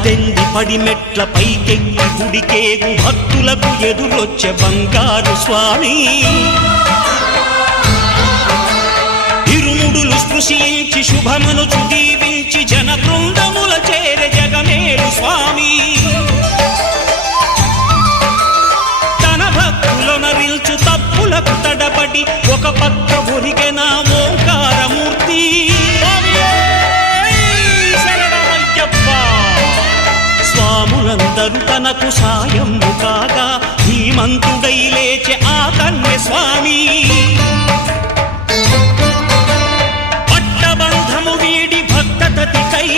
పద్దెంది పడిమెట్ల పైకెక్కి గుడికేగు భక్తులకు ఎదురొచ్చే బంగారు స్వామి ఇరుముడులు స్పృశించి శుభమనుచు దీవించి జన బృందముల చేరే జగమేలు స్వామి తన భక్తులనరిల్చు తప్పులకు తడబడి ఒక పక్క ఒరిగెన ఓంకారమూర్తి స్వాములందరూ తనకు సాయము కాగా ధీమంతుడై లేచె ఆ కన్య స్వామి పట్టబంధము వీడి భక్తతతికై